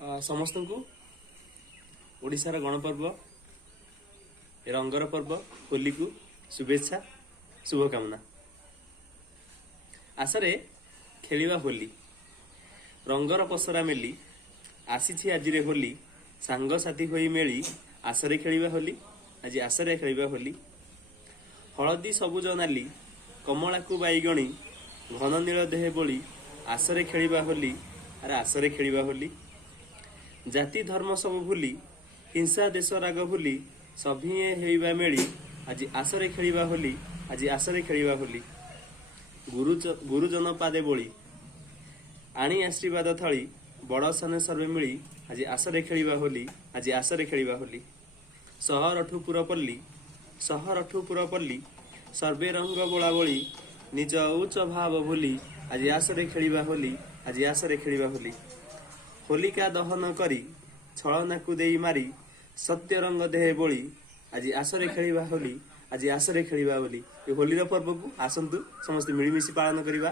समस्त को ओडिशार गणपर्व रंगर पर्व होली को शुभेच्छा शुभकामना। आसरे खेलिबा होली रंगर पसरा मेली आसी आज होली सांग साथी होई मेली आसरे खेलिबा होली आज आसरे खेलिबा होली। हलदी सबुज नाली कमला को बैगणी घन नील देह बोली आसरे खेलिबा होली अरे आसरे खेलिबा होली। जाति धर्म सब भूली हिंसा देश राग भूली सभिए हेइबा मेली आज आसरे खेलिबा होली आज आसरे खेलिबा होली। गुरुजन पादे बोली आनी आशीर्वाद थली बड़ साने सर्वे मिली आज आसरे खेलिबा होली आज आसरे खेलिबा होली। सहर ठू पुरपल्ली सर्वे रंग बोला बोली निज उच्च भाव भूली आज आसरे खेलिबा होली आज आसरे खेलिबा होली। होलिका दहन करी छलना को देई मारी सत्य रंग देहे बोली आज आसरे खेलिबा होली आज आसरे खेलिबा होली। होली पर्व को आसंतु समस्त मिलमिशी पालन करिबा।